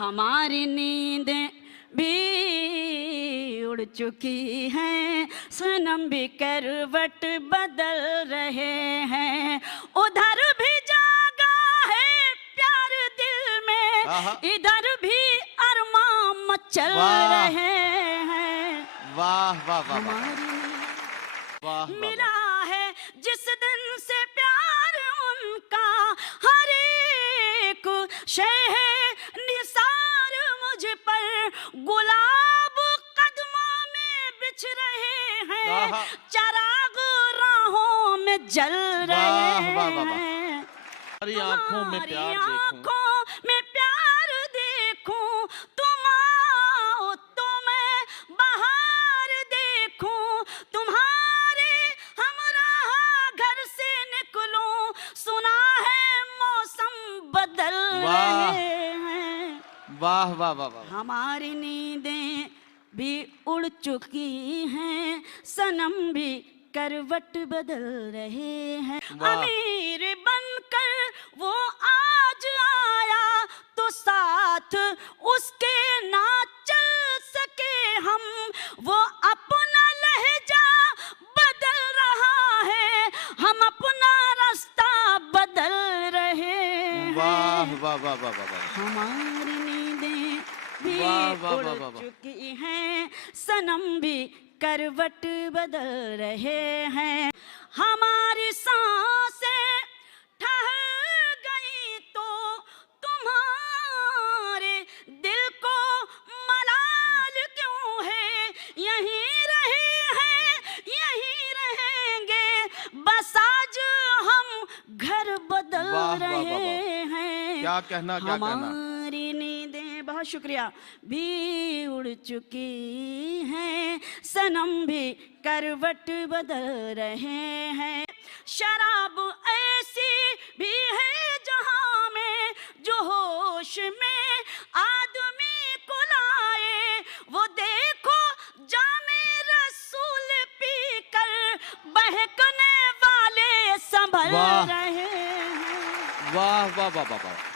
हमारी नींदें भी उड़ चुकी हैं, सनम भी करवट बदल रहे हैं। उधर भी जागा है प्यार दिल में, इधर भी अरमां मचल रहे हैं। वाह वाह वाह वाह। मिला है जिस दिन से प्यार उनका, हर एक शय है निसार मुझ पर। गुलाब कदमों में बिछ रहे हैं, चराग राहों में जल रहे हैं। तुम्हारी आंखों में प्यार देखूं, में प्यार देखूं, तुम आओ तो मैं बाहर देखूं। तुम्हारे हमराह घर से निकलूं, सुना है मौसम बदल रहे हैं। वाह वाह वाह वाह। हमारी नींदें भी उड़ चुकी हैं, सनम भी करवट बदल रहे हैं। अमीर बनकर वो आज आया, तो साथ उसके ना चल सके हम। वो अपना लहजा बदल रहा है, हम अपना रास्ता बदल रहे हैं। वाह वाह वाह वाह वाह। हमारी नींदें भी उड़ चुकी हैं, सनम भी करवट बदल रहे हैं। हमारी सांसें ठहर गई तो तुम्हारे दिल को मलाल क्यों है। यहीं रहे हैं यहीं रहेंगे, बस आज हम घर बदल रहे हैं। क्या कहना, क्या कहना। हमारी नींदें, बहुत शुक्रिया, भी उड़ चुकी हैं, सनम भी करवट बदल रहे हैं। शराब ऐसी भी है जहां में, जो होश में आदमी को लाए। वो देखो जामे रसूल पी कर बहकने वाले संभल रहे हैं। वाह वाह वाह वाह।